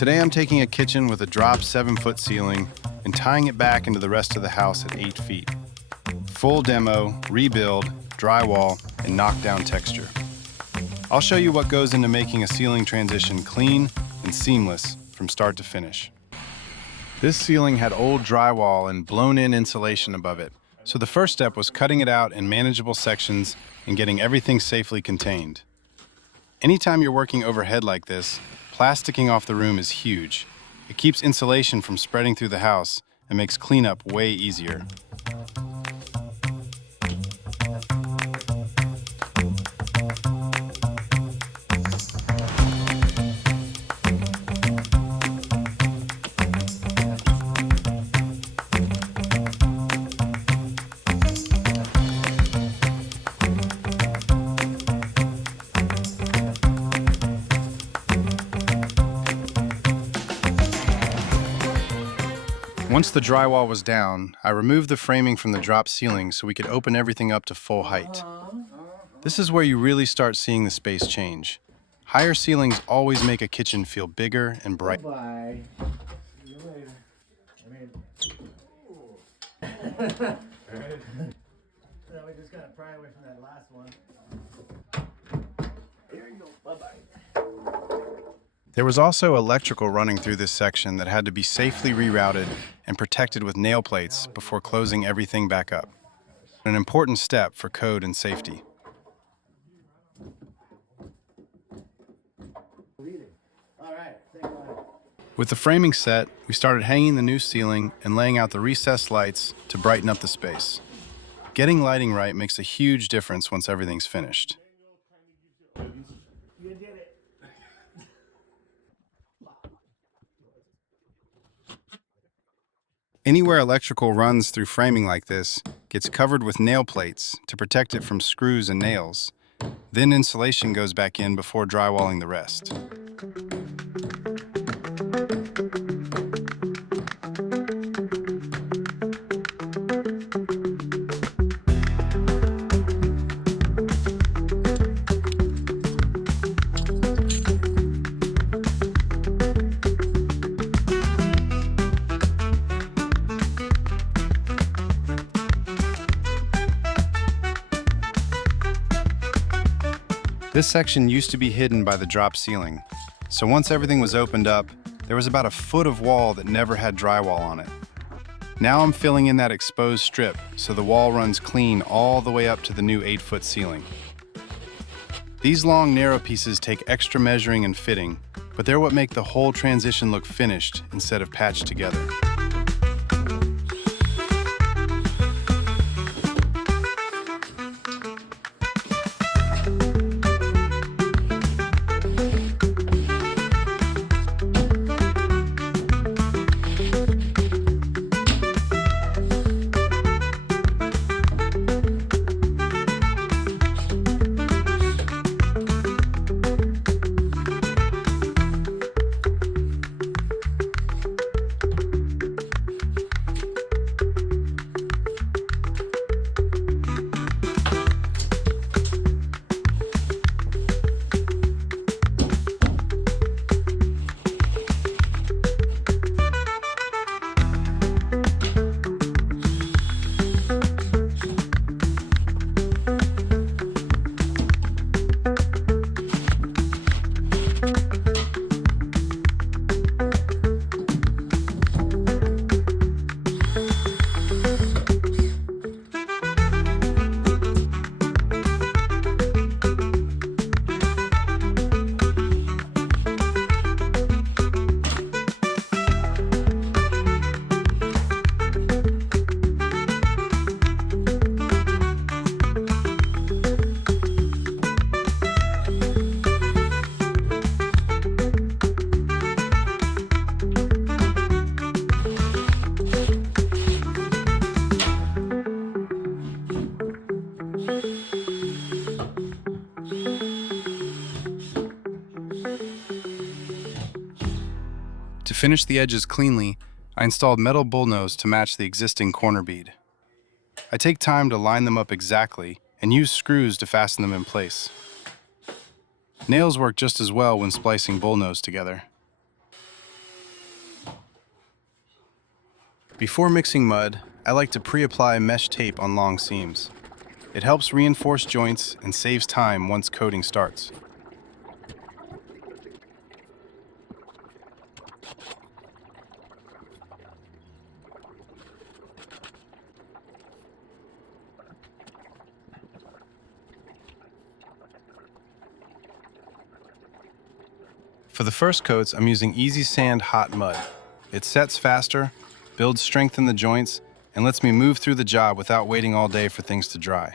Today I'm taking a kitchen with a drop 7-foot ceiling and tying it back into the rest of the house at 8 feet. Full demo, rebuild, drywall, and knockdown texture. I'll show you what goes into making a ceiling transition clean and seamless from start to finish. This ceiling had old drywall and blown-in insulation above it, so the first step was cutting it out in manageable sections and getting everything safely contained. Anytime you're working overhead like this, plasticking off the room is huge. It keeps insulation from spreading through the house and makes cleanup way easier. Once the drywall was down, I removed the framing from the drop ceiling so we could open everything up to full height. This is where you really start seeing the space change. Higher ceilings always make a kitchen feel bigger and brighter. Bye. See you later. So we just gotta pry away from that last one. There you go. Bye-bye. There was also electrical running through this section that had to be safely rerouted and protected with nail plates before closing everything back up. An important step for code and safety. With the framing set, we started hanging the new ceiling and laying out the recessed lights to brighten up the space. Getting lighting right makes a huge difference once everything's finished. You did it. Anywhere electrical runs through framing like this gets covered with nail plates to protect it from screws and nails. Then insulation goes back in before drywalling the rest. This section used to be hidden by the drop ceiling, so once everything was opened up, there was about a foot of wall that never had drywall on it. Now I'm filling in that exposed strip so the wall runs clean all the way up to the new 8-foot ceiling. These long, narrow pieces take extra measuring and fitting, but they're what make the whole transition look finished instead of patched together. To finish the edges cleanly, I installed metal bullnose to match the existing corner bead. I take time to line them up exactly and use screws to fasten them in place. Nails work just as well when splicing bullnose together. Before mixing mud, I like to pre-apply mesh tape on long seams. It helps reinforce joints and saves time once coating starts. For the first coats, I'm using Easy Sand Hot Mud. It sets faster, builds strength in the joints, and lets me move through the job without waiting all day for things to dry.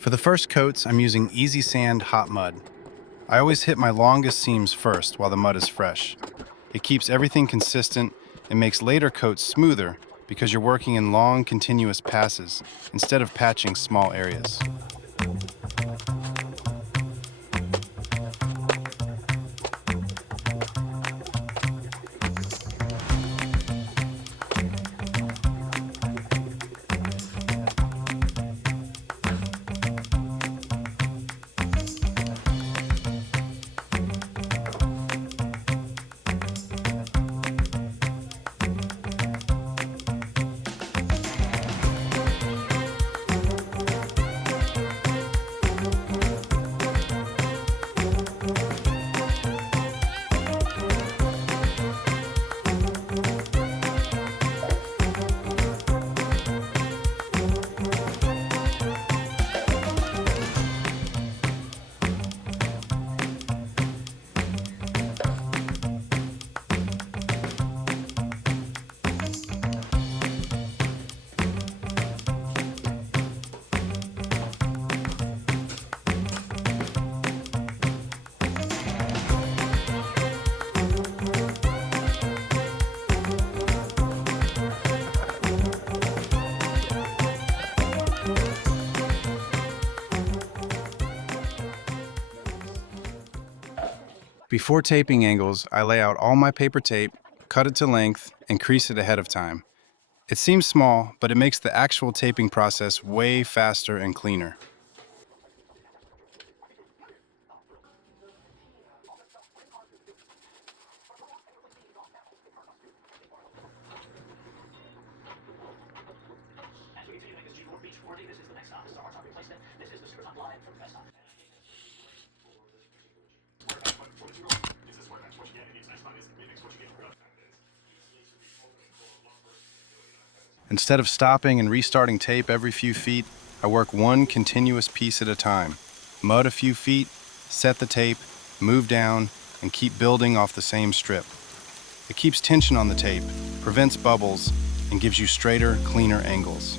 For the first coats, I'm using Easy Sand Hot Mud. I always hit my longest seams first while the mud is fresh. It keeps everything consistent and makes later coats smoother because you're working in long, continuous passes instead of patching small areas. Before taping angles, I lay out all my paper tape, cut it to length, and crease it ahead of time. It seems small, but it makes the actual taping process way faster and cleaner. Instead of stopping and restarting tape every few feet, I work one continuous piece at a time. Mud a few feet, set the tape, move down, and keep building off the same strip. It keeps tension on the tape, prevents bubbles, and gives you straighter, cleaner angles.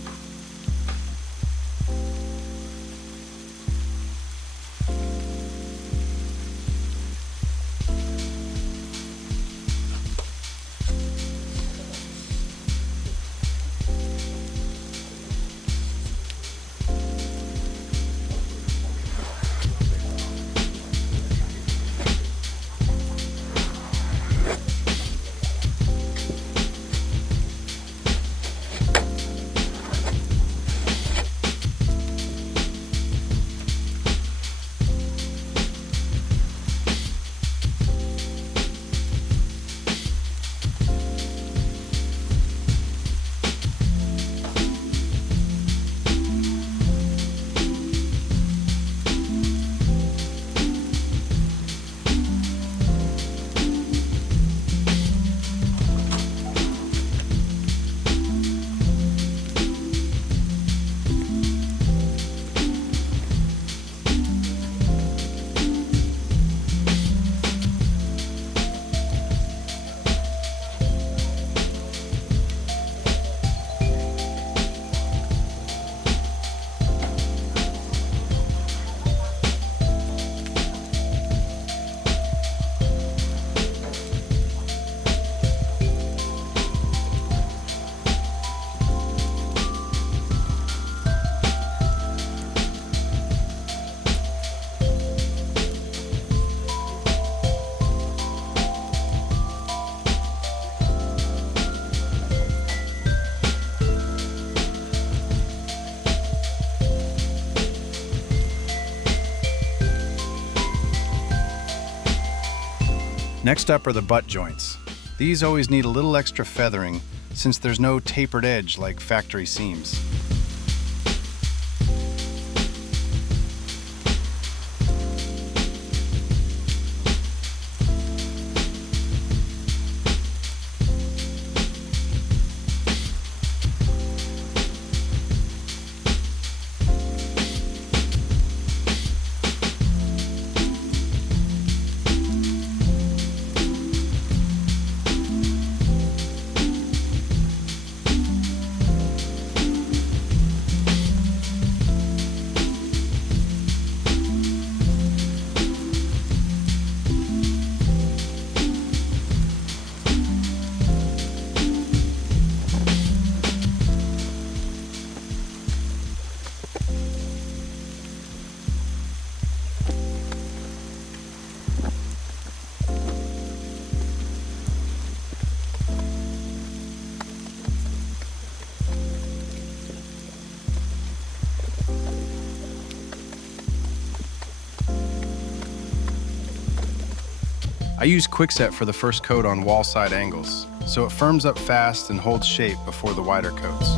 Next up are the butt joints. These always need a little extra feathering since there's no tapered edge like factory seams. I use Quickset for the first coat on wall side angles, so it firms up fast and holds shape before the wider coats.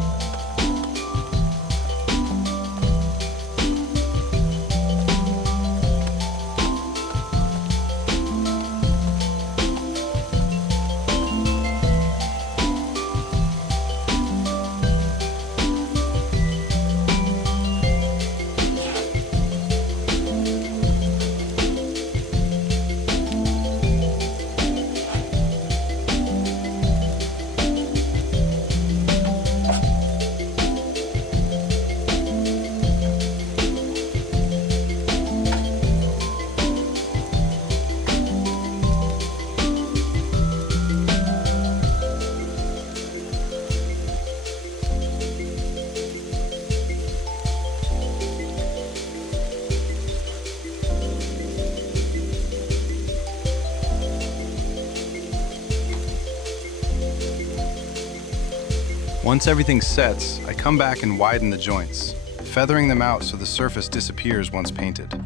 Once everything sets, I come back and widen the joints, feathering them out so the surface disappears once painted.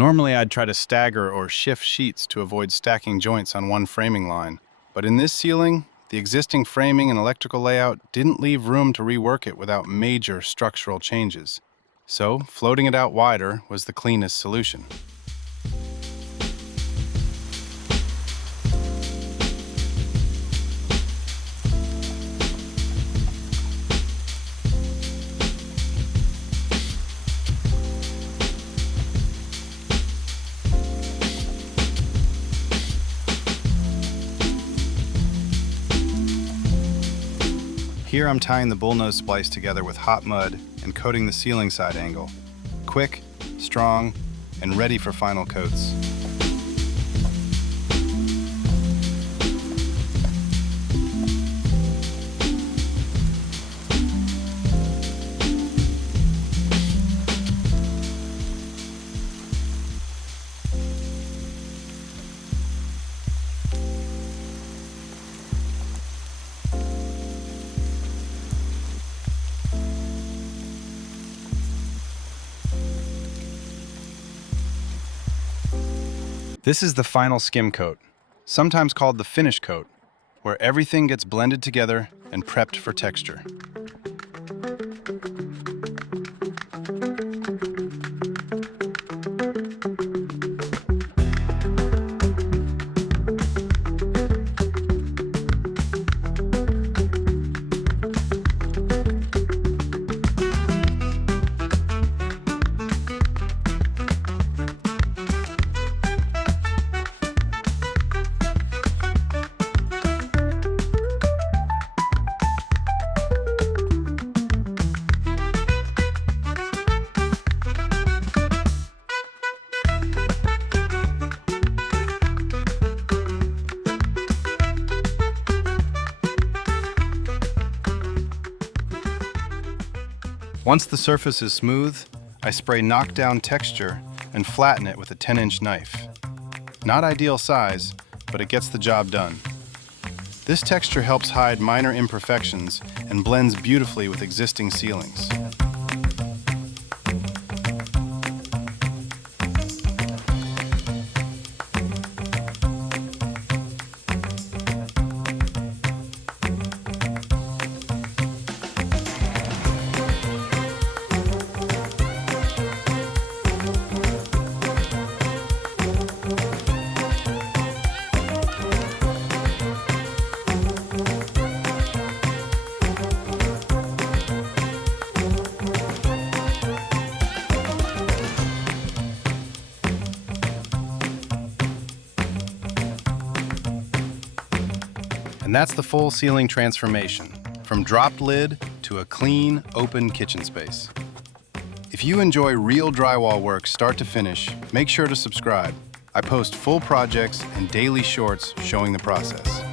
Normally I'd try to stagger or shift sheets to avoid stacking joints on one framing line, but in this ceiling, the existing framing and electrical layout didn't leave room to rework it without major structural changes. So, floating it out wider was the cleanest solution. Here I'm tying the bullnose splice together with hot mud and coating the ceiling side angle. Quick, strong, and ready for final coats. This is the final skim coat, sometimes called the finish coat, where everything gets blended together and prepped for texture. Once the surface is smooth, I spray Knockdown texture and flatten it with a 10-inch knife. Not ideal size, but it gets the job done. This texture helps hide minor imperfections and blends beautifully with existing ceilings. And that's the full ceiling transformation, from dropped lid to a clean, open kitchen space. If you enjoy real drywall work start to finish, make sure to subscribe. I post full projects and daily shorts showing the process.